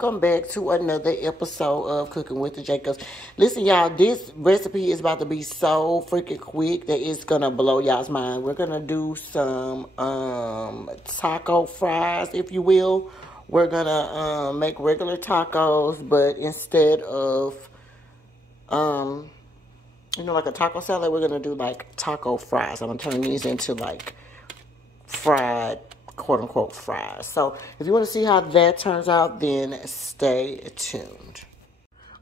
welcome back to another episode of Cooking with the Jacobs. Listen, y'all, this recipe is about to be so freaking quick that it's gonna blow y'all's mind. We're gonna do some taco fries, if you will. We're gonna make regular tacos, but instead of you know, like a taco salad, we're gonna do like taco fries. I'm gonna turn these into like fried, quote unquote, fries. So if you want to see how that turns out, then stay tuned.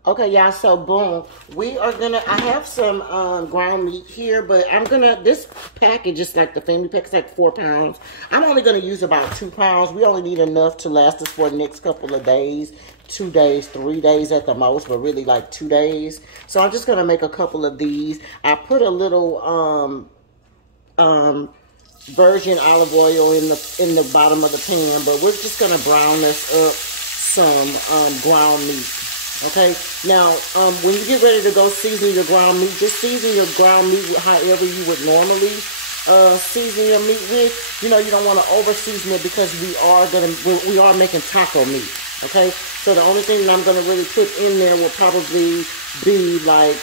Okay, y'all, so boom, I have some ground meat here, but this package is like the family pack, it's like 4 pounds. I'm only gonna use about 2 pounds. We only need enough to last us for the next couple of days, 2 days, 3 days at the most, but really like 2 days. So I'm just gonna make a couple of these. I put a little virgin olive oil in the bottom of the pan, but we're just gonna brown this up some ground meat. Okay, now when you get ready to go season your ground meat, just season your ground meat however you would normally season your meat with. You know, you don't want to over season it because we are making taco meat. Okay, so the only thing that I'm gonna really put in there will probably be like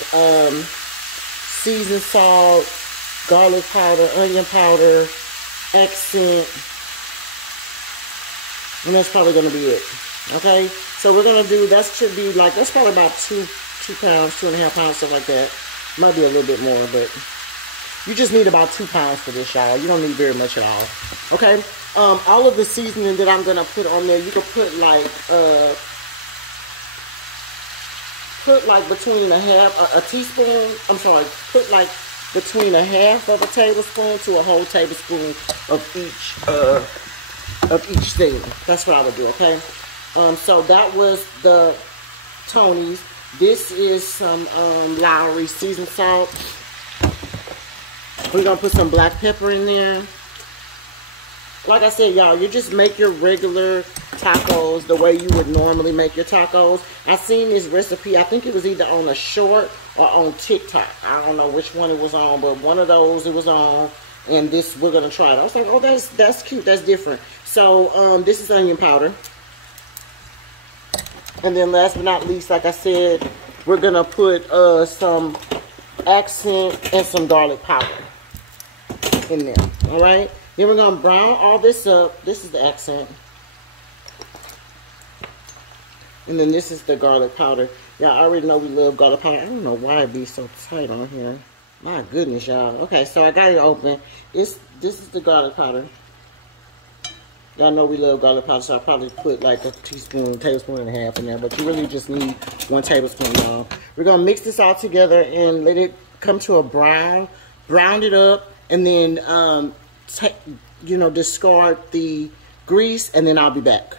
seasoned salt, garlic powder, onion powder, accent, and that's probably going to be it. Okay, so we're going to do, that's probably about 2 pounds, 2.5 pounds, something like that. Might be a little bit more, but you just need about 2 pounds for this, y'all. You don't need very much at all. Okay, all of the seasoning that I'm going to put on there, you can put like between a teaspoon, put like between a half of a tablespoon to a whole tablespoon of each thing. That's what I would do, okay? So that was the Tony's. This is some Lowry seasoned salt. We're gonna put some black pepper in there. Like I said, y'all, you just make your regular tacos the way you would normally make your tacos. I seen this recipe, I think it was either on a short or on TikTok. I don't know which one it was on, but one of those it was on, and this, we're gonna try it. I was like, oh, that's cute, that's different. So this is onion powder. And then last but not least, like I said, we're gonna put some accent and some garlic powder in there, all right? Then we're gonna brown all this up. This is the accent. And then this is the garlic powder. Y'all already know we love garlic powder. I don't know why it be so tight on here. My goodness, y'all. Okay, so I got it open. This is the garlic powder. Y'all know we love garlic powder, so I probably put like a tablespoon and a half in there, but you really just need 1 tablespoon, y'all. We're gonna mix this all together and let it come to a brown. Brown it up, and then discard the grease, and then I'll be back.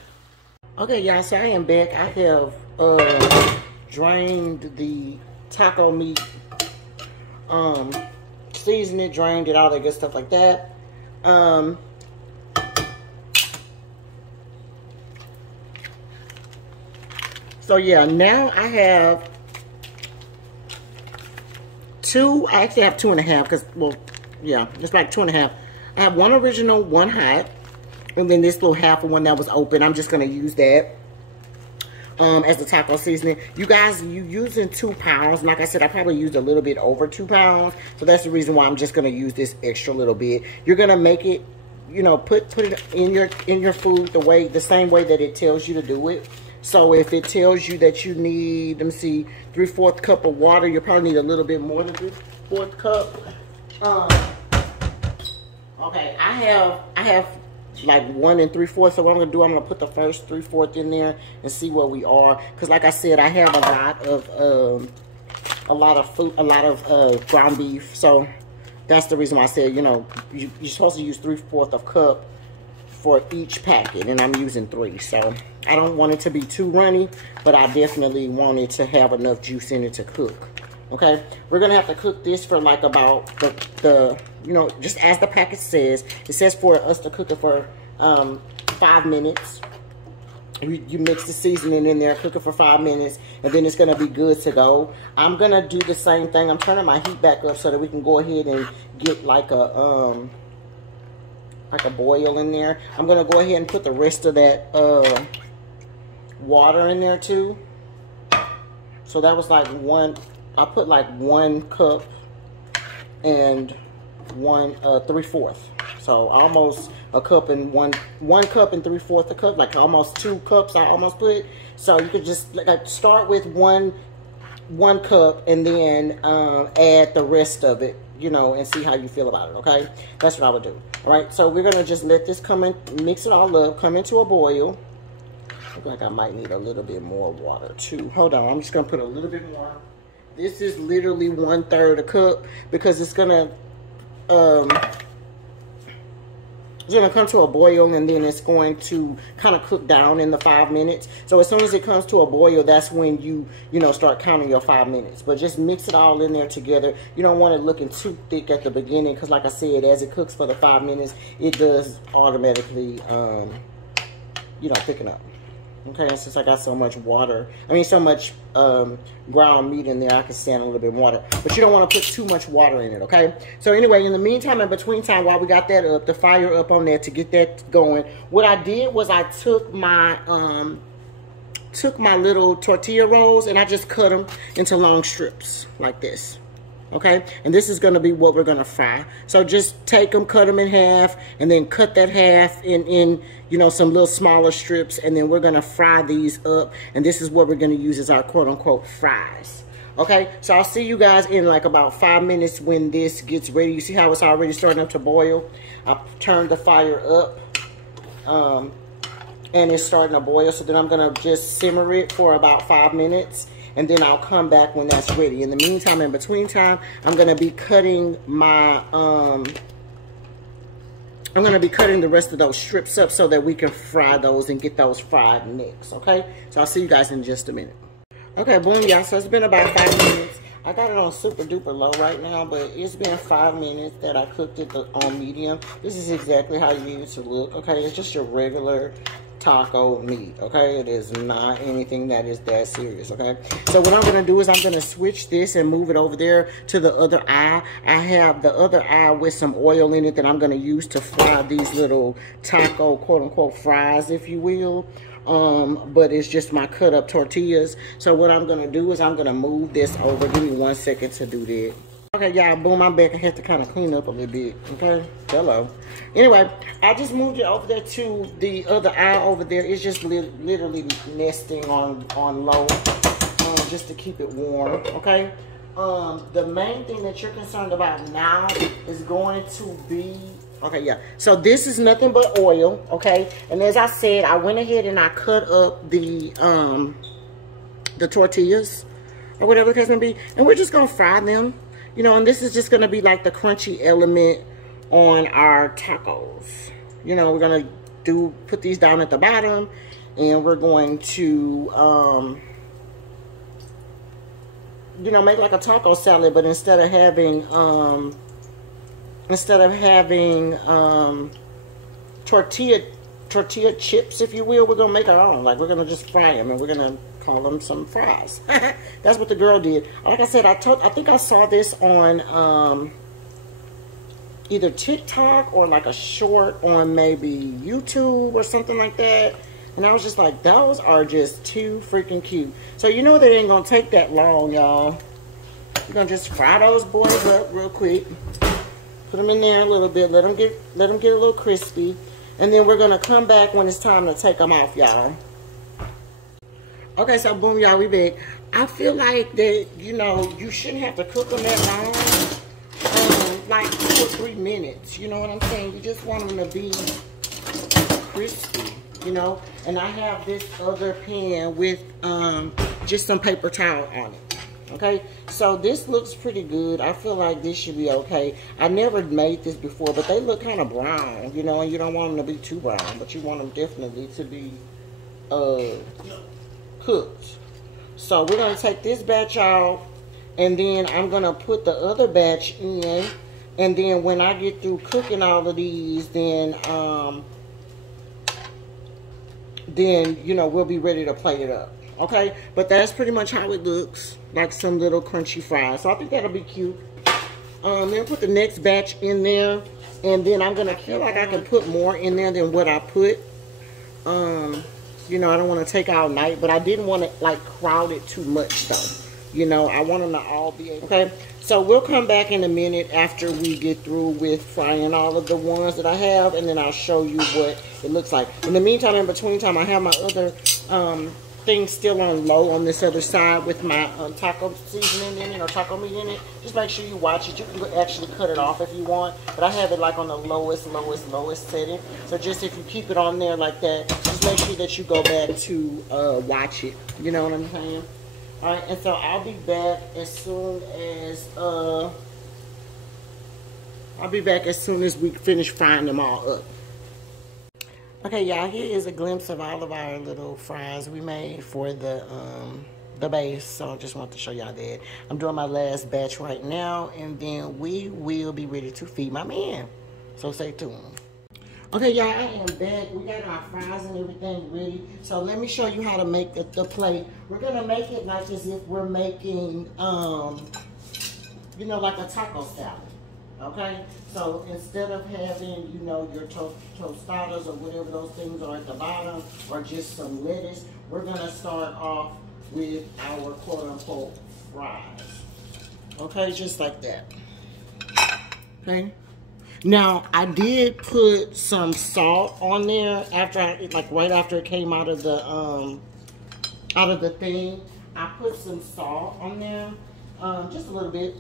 Okay, y'all, so I am back. I have drained the taco meat, seasoned it, drained it, all that good stuff like that. So yeah, now I have I actually have 2.5, because, well, yeah, it's like 2.5. I have 1 original, 1 hot, and then this little half of one that was open. I'm just going to use that as the taco seasoning. You guys, you using 2 pounds. Like I said, I probably used a little bit over 2 pounds. So that's the reason why I'm just going to use this extra little bit. You're going to make it, you know, put it in your food the same way that it tells you to do it. So if it tells you that you need, let me see, 3/4 cup of water, you probably need a little bit more than 3/4 cup. Okay, I have like 1 3/4. So what I'm gonna do, I'm gonna put the first 3/4 in there and see where we are. Cause like I said, I have a lot of ground beef. So that's the reason why I said, you know, you're supposed to use 3/4 of cup for each packet, and I'm using 3. So I don't want it to be too runny, but I definitely want it to have enough juice in it to cook. Okay, we're gonna have to cook this for like about you know, just as the packet says, it says for us to cook it for 5 minutes. You mix the seasoning in there, cook it for 5 minutes, and then it's gonna be good to go. I'm gonna do the same thing. I'm turning my heat back up so that we can go ahead and get like a boil in there. I'm gonna go ahead and put the rest of that water in there too. So that was like I put like 1 cup and 3/4. So almost a cup and one cup and 3/4 a cup, like almost 2 cups I almost put. So you could just like start with one cup and then add the rest of it, you know, and see how you feel about it, okay? That's what I would do. All right, so we're gonna just let this come in, mix it all up, come into a boil. Look like I might need a little bit more water too. Hold on, I'm just gonna put a little bit more. This is literally 1/3 a cup because it's gonna come to a boil, and then it's going to kind of cook down in the 5 minutes. So as soon as it comes to a boil, that's when you know, start counting your 5 minutes. But just mix it all in there together. You don't want it looking too thick at the beginning because, like I said, as it cooks for the 5 minutes, it does automatically, you know, thicken up. Okay, since I got so much water, so much ground meat in there, I can stand a little bit of water. But you don't want to put too much water in it, okay? So anyway, in the meantime, in between time, while we got that up, the fire up on there to get that going, what I did was I took my little tortilla rolls and I just cut them into long strips like this. Okay, and this is going to be what we're going to fry. So just take them, cut them in half, and then cut that half in you know, some little smaller strips, and then we're going to fry these up, and this is what we're going to use as our quote-unquote fries. Okay, so I'll see you guys in like about 5 minutes when this gets ready. You see how it's already starting up to boil? I turned the fire up, and it's starting to boil, so then I'm going to just simmer it for about 5 minutes. And then I'll come back when that's ready. In the meantime, in between time, I'm gonna be cutting my the rest of those strips up so that we can fry those and get those fried next. Okay? So I'll see you guys in just a minute. Okay, boom, y'all. So it's been about 5 minutes. I got it on super duper low right now, but it's been 5 minutes that I cooked it on medium. This is exactly how you need it to look. Okay, it's just your regular taco meat, okay? It is not anything that is that serious, okay? So what I'm gonna do is I'm gonna switch this and move it over there to the other eye. I have the other eye with some oil in it that I'm gonna use to fry these little taco quote-unquote fries, if you will. But it's just my cut up tortillas. So what I'm gonna do is I'm gonna move this over. Give me 1 second to do that. Okay, y'all, boom, I'm back. I had to kind of clean up a little bit, okay? Hello. Anyway, I just moved it over there to the other eye over there. It's just literally nesting on low, just to keep it warm, okay? The main thing that you're concerned about now is going to be, okay, yeah. So this is nothing but oil, okay? And as I said, I went ahead and I cut up the tortillas, or whatever the case may be, and we're just gonna fry them. You know, and this is just going to be like the crunchy element on our tacos. You know, we're going to put these down at the bottom, and we're going to, you know, make like a taco salad, but instead of having tortilla chips, if you will, we're going to make our own. Like, we're going to just fry them, and we're going to call them some fries. That's what the girl did. Like I said, I think I saw this on either TikTok or like a short on maybe YouTube or something like that. And I was just like, those are just too freaking cute. So you know that it ain't gonna take that long, y'all. We're gonna just fry those boys up real quick. Put them in there a little bit. Let them get a little crispy. And then we're gonna come back when it's time to take them off, y'all. Okay, so boom, y'all, we back. I feel like that, you know, you shouldn't have to cook them that long. Like 2 or 3 minutes, you know what I'm saying? You just want them to be crispy, you know? And I have this other pan with just some paper towel on it, okay? So this looks pretty good. I feel like this should be okay. I never made this before, but they look kind of brown, you know, and you don't want them to be too brown, but you want them definitely to be cooked. So we're going to take this batch out, and then I'm going to put the other batch in, and then when I get through cooking all of these, then you know, we'll be ready to plate it up, okay? But that's pretty much how it looks, like some little crunchy fries. So I think that'll be cute. Then put the next batch in there, and then I'm going to feel like I can put more in there than what I put. You know, I don't want to take all night, but I didn't want to like crowd it too much though. You know, I want them to all be able. Okay, so we'll come back in a minute after we get through with frying all of the ones that I have, and then I'll show you what it looks like. In the meantime, in between time, I have my other thing still on low on this other side with my taco seasoning in it or taco meat in it. Just make sure you watch it. You can actually cut it off if you want, but I have it like on the lowest setting. So just if you keep it on there like that, just make sure that you go back to watch it. You know what I'm saying? All right, and so I'll be back as soon as we finish frying them all up. Okay, y'all, here is a glimpse of all of our little fries we made for the base. So I just want to show y'all that. I'm doing my last batch right now, and then we will be ready to feed my man. So stay tuned. Okay, y'all, I am back. We got our fries and everything ready. So let me show you how to make the plate. We're going to make it like as if we're making, you know, like a taco salad. Okay? So instead of having, you know, your tostadas or whatever those things are at the bottom, or just some lettuce, we're going to start off with our quote-unquote fries. Okay? Just like that. Okay? Now, I did put some salt on there after right after it came out of the thing. I put some salt on there, just a little bit.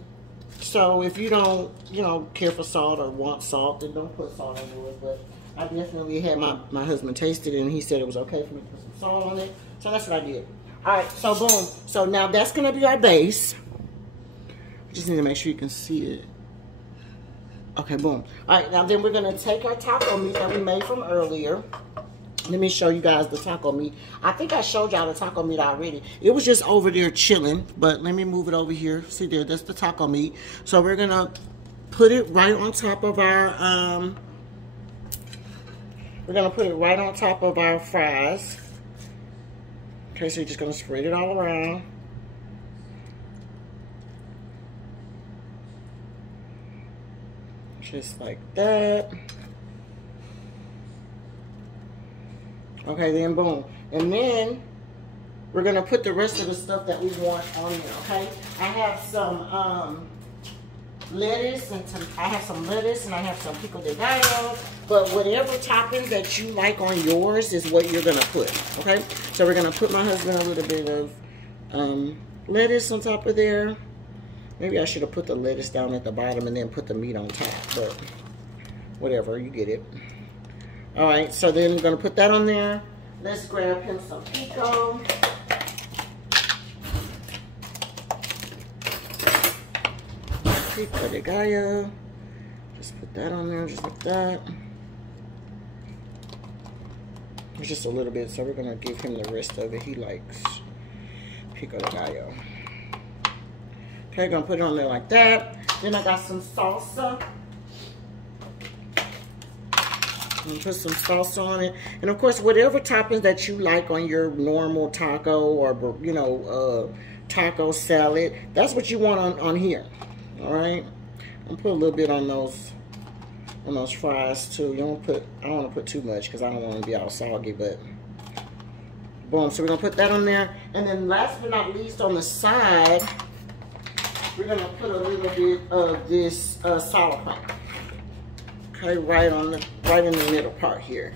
So if you don't, you know, care for salt or want salt, then don't put salt on it. But I definitely had my husband taste it, and he said it was okay for me to put some salt on it. So that's what I did. All right, so boom. So now that's gonna be our base. Just need to make sure you can see it. Okay, boom. All right, now then we're going to take our taco meat that we made from earlier. Let me show you guys the taco meat. I think I showed y'all the taco meat already. It was just over there chilling, but let me move it over here. See there, that's the taco meat. So we're going to put it right on top of our, fries. Okay, so you're just going to spread it all around. Just like that. Okay, then boom. And then we're gonna put the rest of the stuff that we want on there, okay? I have some lettuce and I have some pico de gallo, but whatever toppings that you like on yours is what you're gonna put, okay? So we're gonna put my husband a little bit of lettuce on top of there. Maybe I should have put the lettuce down at the bottom and then put the meat on top, but whatever, you get it. All right, so then we're gonna put that on there. Let's grab him some pico. Pico de gallo. Just put that on there, just like that. It's just a little bit, so we're gonna give him the rest of it. He likes pico de gallo. Okay, gonna put it on there like that. Then I got some salsa. I'm gonna put some salsa on it. And of course, whatever toppings that you like on your normal taco or, you know, taco salad, that's what you want on here. All right. I'm gonna put a little bit on those fries too. I don't want to put too much because I don't want to be all soggy, but boom. So we're gonna put that on there. And then last but not least, on the side, we're gonna put a little bit of this sauerkraut. Okay, right in the middle part here.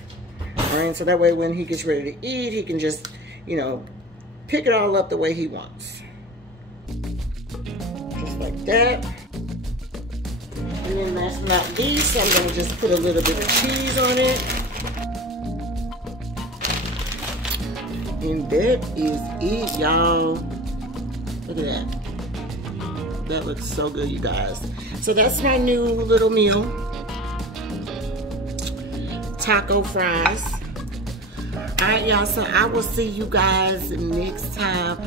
All right, so that way when he gets ready to eat, he can just, you know, pick it all up the way he wants. Just like that. And then last but not least, I'm gonna just put a little bit of cheese on it. And that is it, y'all. Look at that. That looks so good, you guys. So that's my new little meal. Taco fries. All right, y'all, so I will see you guys next time.